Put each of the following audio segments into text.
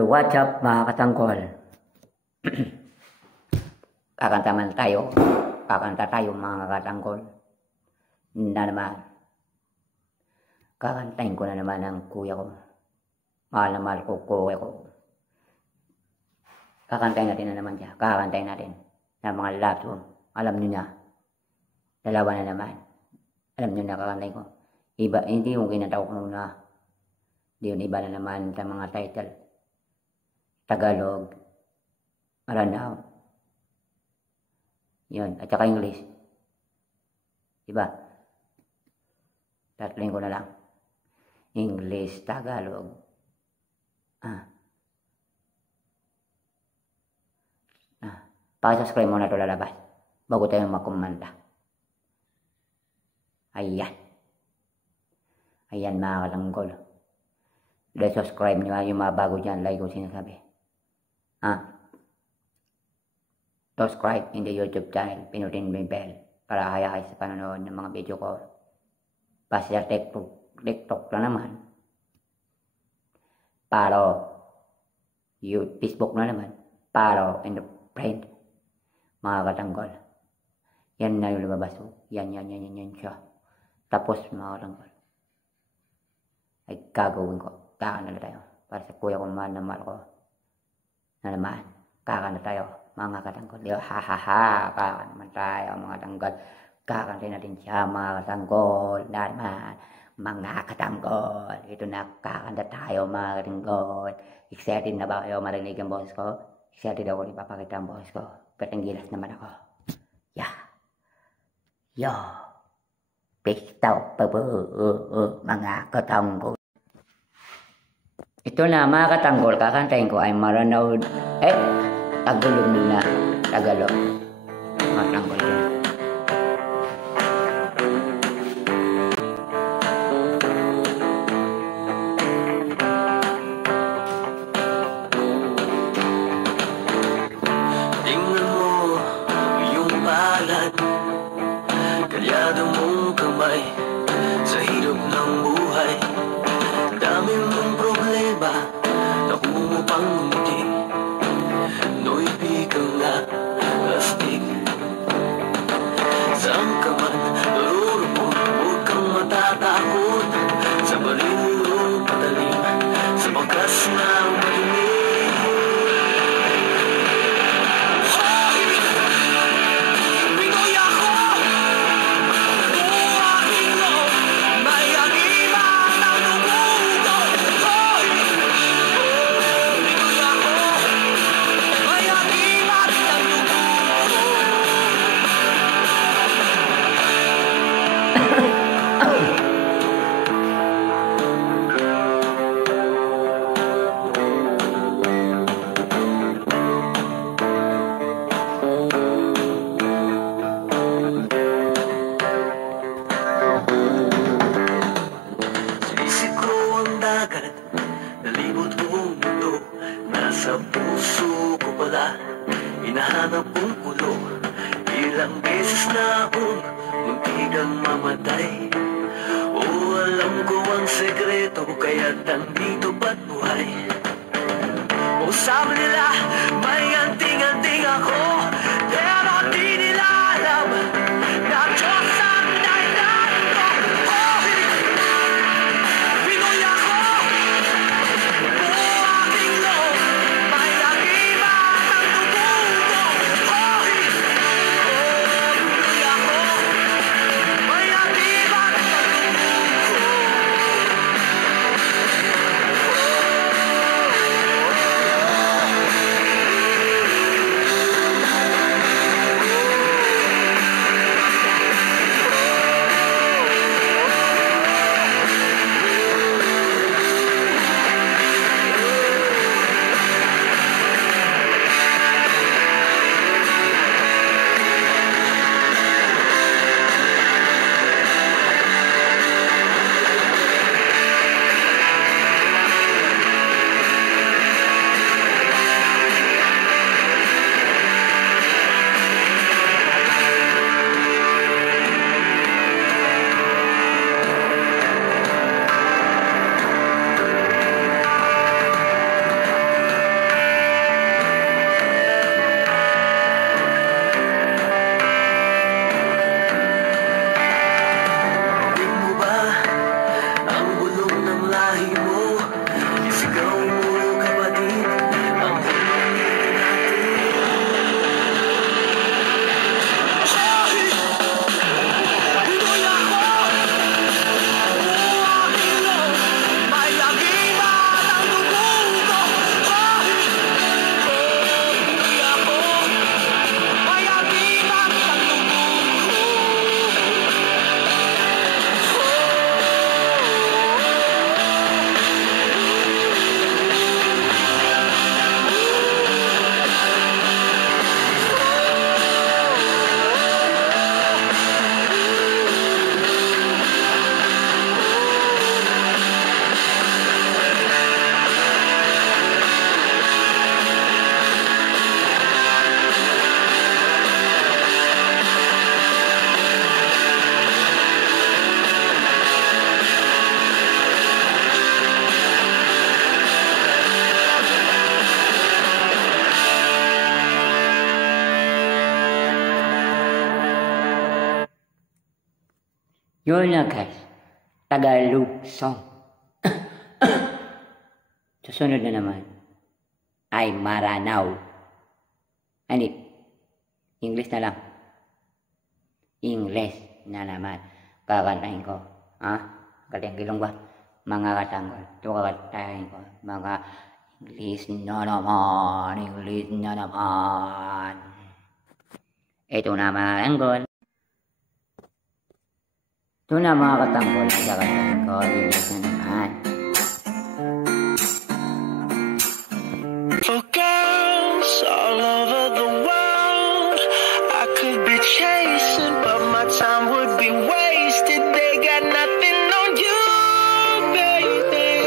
What's up mga katangkol? Kakanta tayo mga katangkol. Na naman, kakantahin ko na naman ang kuya ko. Mahal na mahal ko, kuya ko. Kakantahin natin na naman siya. Kakantahin natin ng mga love song. Alam nyo na, dalawa na naman. Alam nyo na kakantahin ko. Iba, hindi yung kinataw ko muna. Yun, iba na naman sa mga title. Tagalog, Maranao. Yun, at saka English. Diba? Tatlin ko na lang. English, Tagalog. Pakisubscribe mo na ito lalabas. Bago tayong makumanta. Ayan. Ayan mga katanggol. Subscribe nyo yung mga bago dyan. Like ko sinasabi. Subscribe in the YouTube channel. Pinutin mo yung bell para hayakay sa panonood ng mga video ko. Pasya TikTok na naman. Follow. Facebook na naman. Follow and friend. Mga katanggol. Yan na yung lumabas. Yan siya. Tapos mga katanggol. Ay gagawin ko. Kakanta na tayo. Para sa kuya ko mahal na mahal ko. Na naman. Kakanta tayo. Mga katanggol. Kakanta naman tayo mga katanggol. Kakanta natin siya mga katanggol. Na naman. Mga katanggol. Ito na kakanta tayo mga katanggol. Excited na ba kayo marinig ang boses ko? Excited ako ipapakita ang boses ko. Patanggilas naman ako. Yo. Pistaw pa po. Mga katanggol. Ito na mga katanggol, kakantahin ko ay Maranao. Tagalog muna. Tagalog. Mga katanggol ko. Tingnan mo yung palad, kalyado mong kamay sa hirap ng buhay. Dami mong problema, naku mo pang ngumiti. No'y biglang na-astig. Saan ka man narurupot, huwag kang matatakot. Sa baril o patalim, sa bakas na malinig. Sa puso ko pala, hinahanap kong ulo. Ilang beses na akong muntigang mamatay. Alam ko ang sekreto, kaya't nandito ba't buhay. Sabi nila, may anting-anting ako, pero di nila alam na Diyos ang dahilan ko. Pinoy ako. Yun na guys, Tagalog song. Susunod na naman ay Maranaw. Anip, English na lang. English na naman. Kakantahin ko. Galing gilong ba? Mga katanggol. Ito kakantahin ko. Mga English na naman. English na naman. Ito na mga katanggol. Ito na mga katanggol. Kakantahin ko. English na naman. For girls all over the world, I could be chasing, but my time would be wasted. They got nothing on you, baby.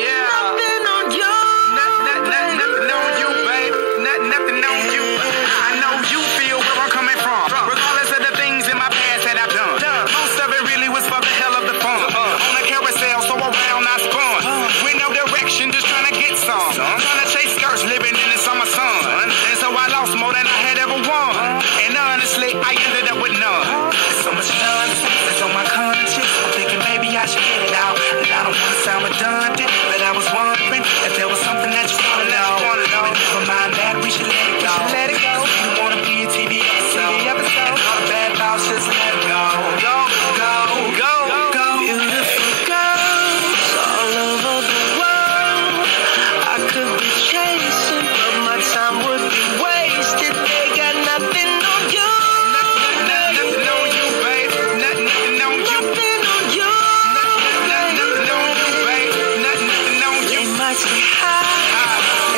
Yeah. Nothing on you. Nothing on you, babe. Nothing on you. I know you feel where I'm coming from. Regardless of the things in my past that I've done. Most of it really was for the hell of the fun. On a carousel, so around I spun. With no direction, just trying to get some. Trying to chase skirts, living in the summer sun. And so I lost more than I had ever won. And honestly, I ended up with none. So much nonsense that's on my conscience. I'm thinking maybe I should get it out. And I don't want to sound redundant, but I was wondering if there was something that you want to know. But never mind that, we should let it go. You don't want to be a TV episode. And all the bad thoughts, just let it go. Go, go, go, go. Beautiful girls all over the world. I could be chasing, but my time would be wasted. They got nothing on you. Nothing on you, babe. Nothing on you. Nothing on you. Nothing on you, babe. Nothing on you. They might say hi,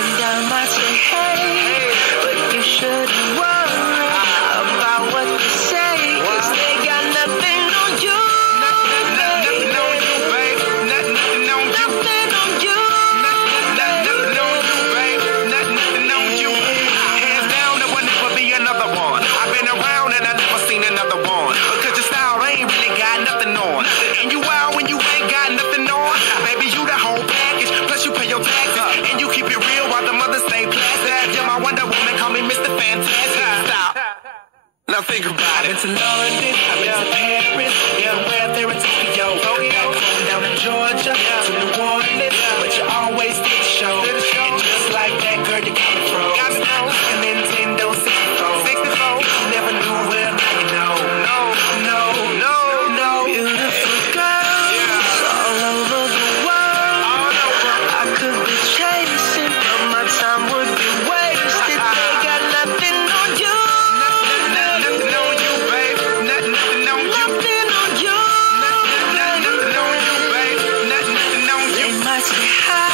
and I might say hey, but you shouldn't worry about what they say, 'cause they got nothing on you. Nothing on you, babe. Nothing on you. Nothing on you. Nothing on you, babe. Nothing on you. Hands down, there will never be another one. I've been around and I never seen another one. Because your style ain't really got nothing on. And you out when you ain't got nothing on. Baby, you the whole package. Plus you pay your taxes. And you keep it real while the mothers stay plastic. Yeah, my Wonder Woman call me Mr. Fantastic. Stop. Now think about it. I've been to London, I've been to Paris, everywhere there in Tokyo. Going down to Georgia, to New Orleans, but you always did the show. And just like that, girl, you got me froze. And Nintendo 64. You never knew, well, now you know. No. Beautiful girls all over the world. I could be chasing, but my time would be wasted. They got nothing on you. Nothing on you, babe. Nothing on you. Nothing on you. Nothing on you, babe. Nothing on you. They might say hi,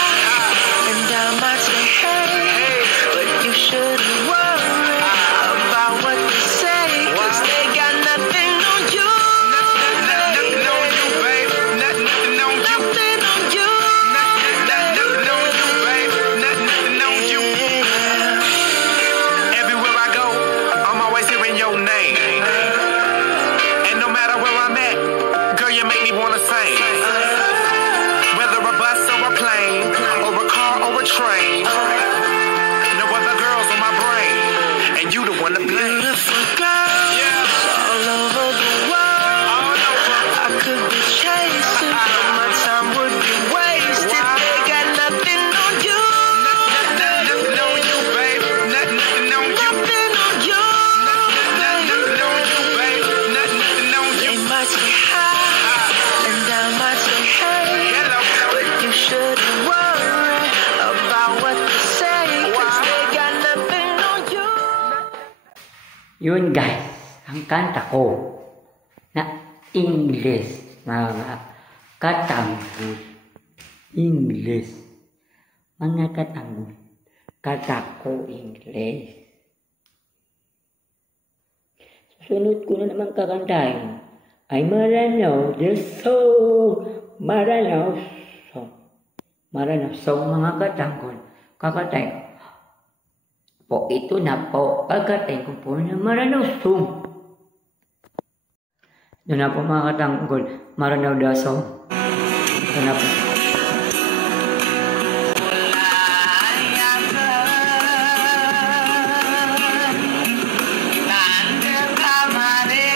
and I might say hey, but you shouldn't worry about what they say, 'cause they got nothing on you. Nothing on you, babe. Nothing on you. Nothing on you. Nothing on you, babe. Nothing on you. Everywhere I go, I'm always hearing your name. And no matter where I'm at, girl, you make me wanna sing. Whether a bus or a plane, or a car or a train, no other girls on my brain, and you the one to blame. Beautiful girls all over the world. I could be chasing, but my time would be wasted. They got nothing on you. Nothing on you, babe. Nothing on you. Nothing on you. Nothing on you, babe. Nothing on you. They might say hi, and I might say hey, but you shouldn't worry about what they say, 'cause they got nothing on you. Yun guys, ang kanta ko na English, mga katanggol. English. Mga katanggol. Kanta ko English. Susunod ko na naman kakantahin ay Maranaw the song. Maranaw song. Maranaw song, mga katanggol. Kakantahin ko. Po, ito na po. Kakantahin ko po na Maranaw song. Ito na po mga katanggol. Maranaw the song. Ito na po. Nandang kamari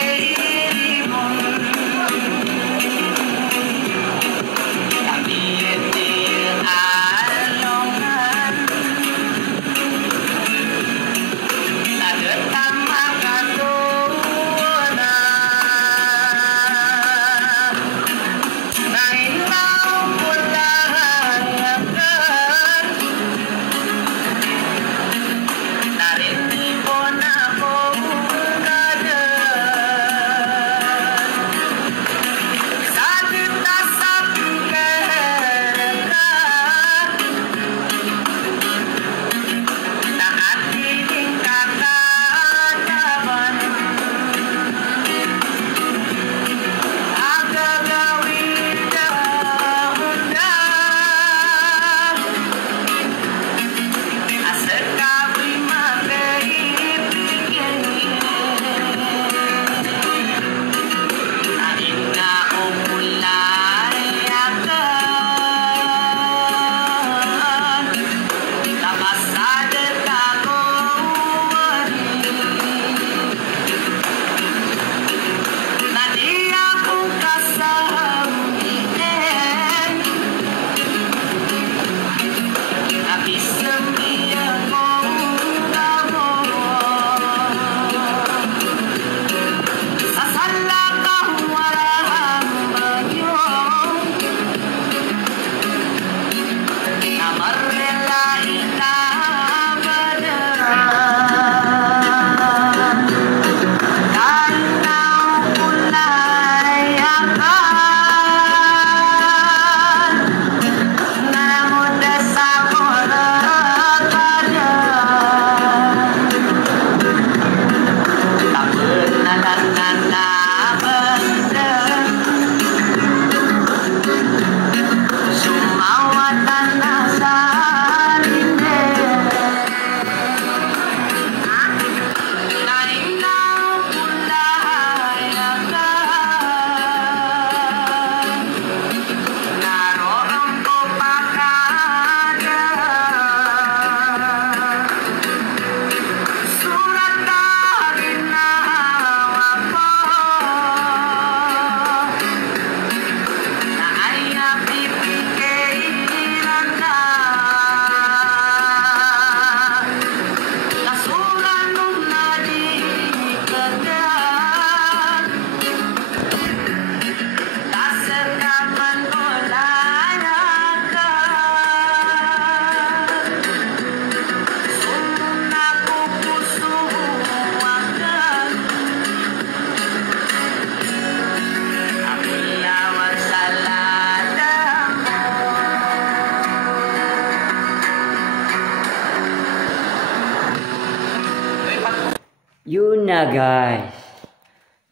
na guys,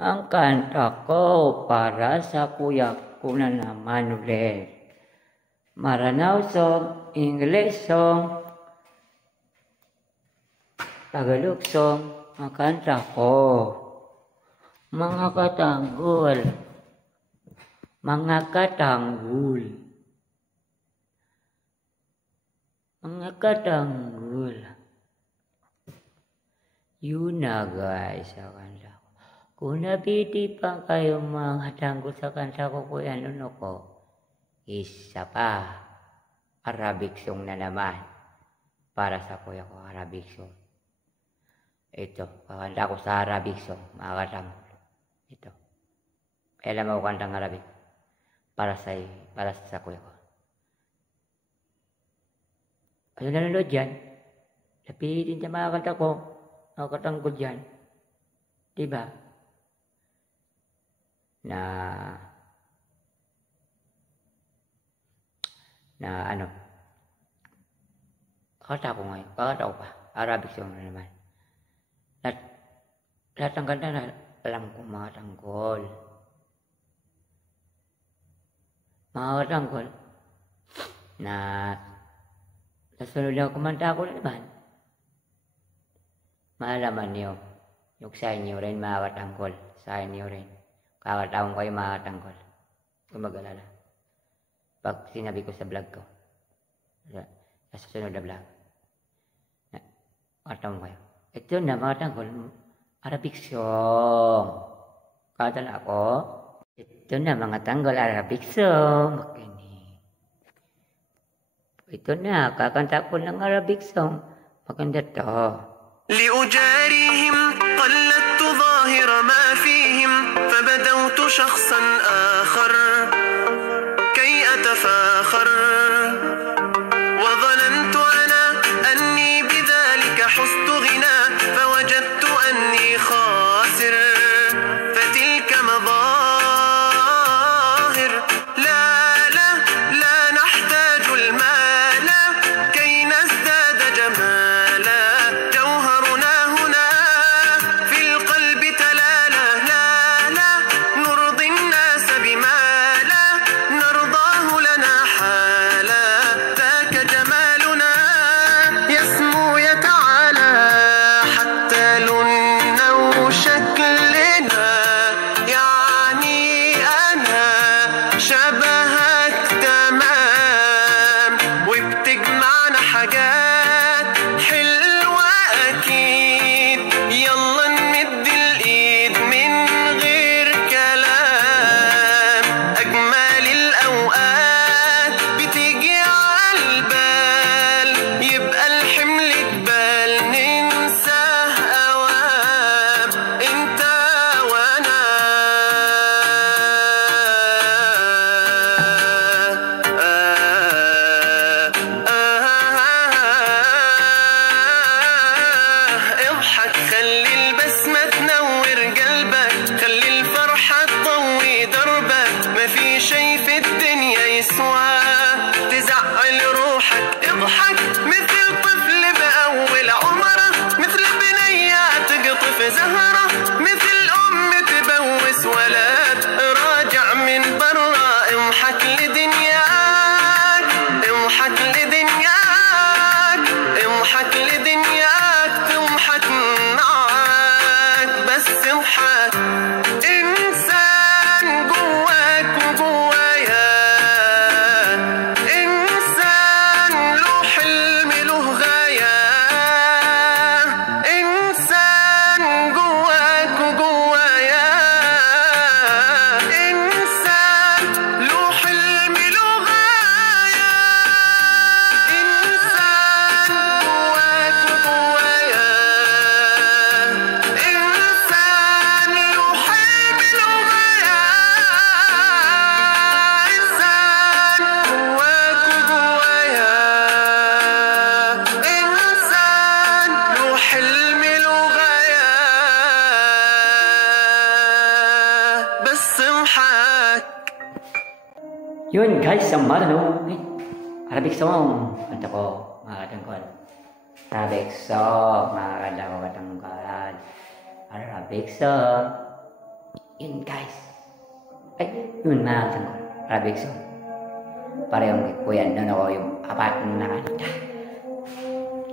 ang kanta ko para sa kuya ko na naman ulit. Maranao song, English song, Tagalog song, ang kanta ko. Mga katanggol, mga katanggol, mga katanggol. Yun na guys, sa kanta ko. Kung napitipang kayo mga katanggol sa kanta ko, kuya nuno ko, isa pa, Arabic song na naman, para sa kuya ko, Arabic song. Ito, kakanta ko sa Arabic song, mga katanggol. Ito. Alam mo kantang Arabic, para sa kuya ko. Ano nanonood dyan? Lapitin sa mga kanta ko, mga katanggol dyan. Diba? Na ano, kakanta ko ngayon, kakanta ko pa, Arabic song na naman. Lahat ng kanta na alam ko mga tanggol. Mga katanggol, na nasunod lang kumanta ko na naman. Maalaman niyo, yung sa inyo rin mga katanggol, sa inyo rin. Kakataon kayo mga katanggol. Kung mag-alala. Pag sinabi ko sa vlog ko, sa susunod na vlog, kakataon kayo. Ito na mga katanggol, Arabic song. Kanta na ako. Ito na mga tanggol, Arabic song. Makinig. Ito na, kakanta ko ng Arabic song. Maganda to. لأجاريهم قلدت ظاهر ما فيهم فبدوت شخصا آخر كي أتفاخر وظننت أنا أني بذلك حزت غنى فوجدت أني خاسر فتلك مظاهر لا لا لا نحتاج المال كي نزداد جمالا جوهرنا هنا في القلب تلالا لا لا نرضي الناس بما لا نرضاه لنا حالا ذاك جمالنا يسمو يتعالى حتى لوننا وشكلنا يعني أنا شبهك تمام وبتجمعنا حاجات حلوة أكيد يلا نمد الإيد من غير كلام أجمل الأوقات بتيجي عالبال يبقى الحمل جبال ننساه أوام أنت وأنا اضحك خلي البسمة تنور قلبك خلي الفرحة تضوي دربك ما في شي في الدنيا يسوى تزعل روحك اضحك مثل طفل بأول عمره مثل بنية تقطف زهرة مثل أم تبوس ولد راجع من برا اضحك لدنياك اضحك لدنياك اضحك لدنياك تضحك معاك بس اضحك إنسان جواك وجوايا إنسان له حلم له غاية إنسان جواك وجوايا إنسان له حلم له غاية إنسان جواك وجوايا إنسان له حلم له غاية إنسان جواك وجوايا إنسان له حلم له غاية بس اضحك Yun guys, ang marano. Arabic song. Kanta ko, mga katanggol. Arabic song, mga kanta ko katanggol. Arabic song. Yun guys. Ay, yun mga tanggol. Arabic song. Parehong kuyan doon ako yung apat na kanta.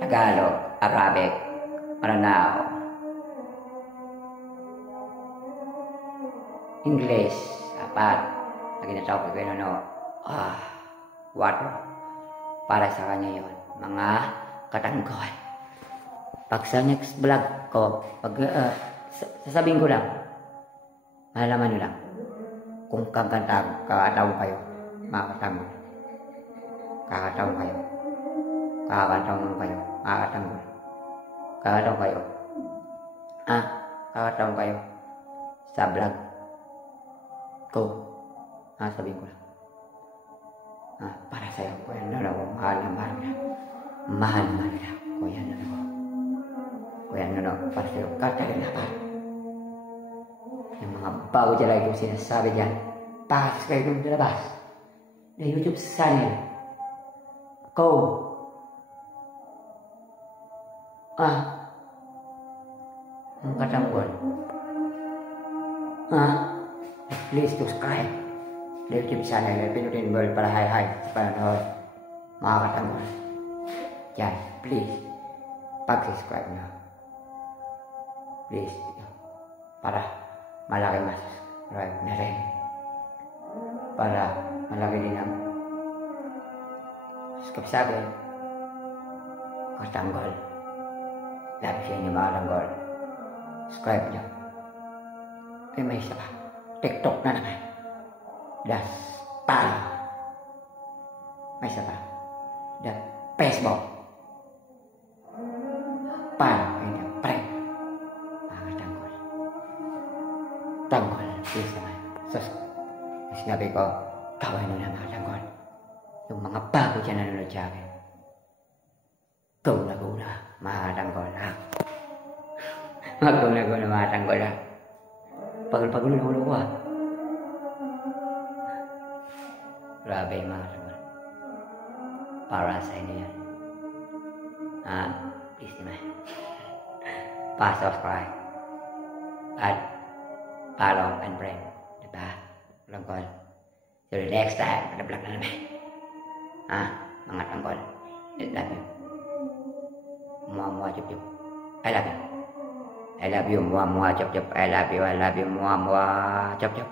Tagalog, Arabic, Maranao, English, apat. Naginataw ko yun water. Para sa kanya yun. Mga katanggol. Pag sa next vlog ko, sasabihin ko lang, malaman nyo lang, kung kakataw kayo, mga katanggol. Kakataw kayo. Kakataw kayo, mga katanggol. Kakataw kayo. Kakataw kayo sa vlog ko. Sabihin ko lang. Para sa'yo, kuya na ako, mahal na. Mahal na, kuya na ako. Kuya na ako, para sa'yo, katagal na pa. Yung mga bago dyan lagi kong sinasabi dyan, pasok kayo kong nilabas na YouTube channel ko. Ang katanggol. Please subscribe. YouTube channel, Pinutin World para hi sa panonood. Mga katanggol. Yan, please. Pag-subscribe nyo. Please. Para malaki mas subscribe na rin. Para malaki din ang subscribe sa akin. Katanggol. Love sa inyo mga katanggol. Subscribe nyo. May isa pa. TikTok na naman. Das Palo. May isa pa. The Facebook. Palo. Hindi. Pre. Mga tanggol. Tanggol. Please naman. Sinabi ko, kawin nyo na mga tanggol. Yung mga bago dyan nanonood sa akin. Guna-guna. Mga tanggol ha. Guna-guna mga tanggol ha. Pagul-pagul na ulo ko ha. Grabe mga tanggol. Para sa inyo yan. Please naman. Pa-subscribe. At follow and friend. Diba? Tanggol. So the next time, vlog na namin. Mga tanggol. I love you. Mua-mua chup-chup. I love you. I love you. Mua-mua chup-chup. I love you. Mua-mua chup-chup.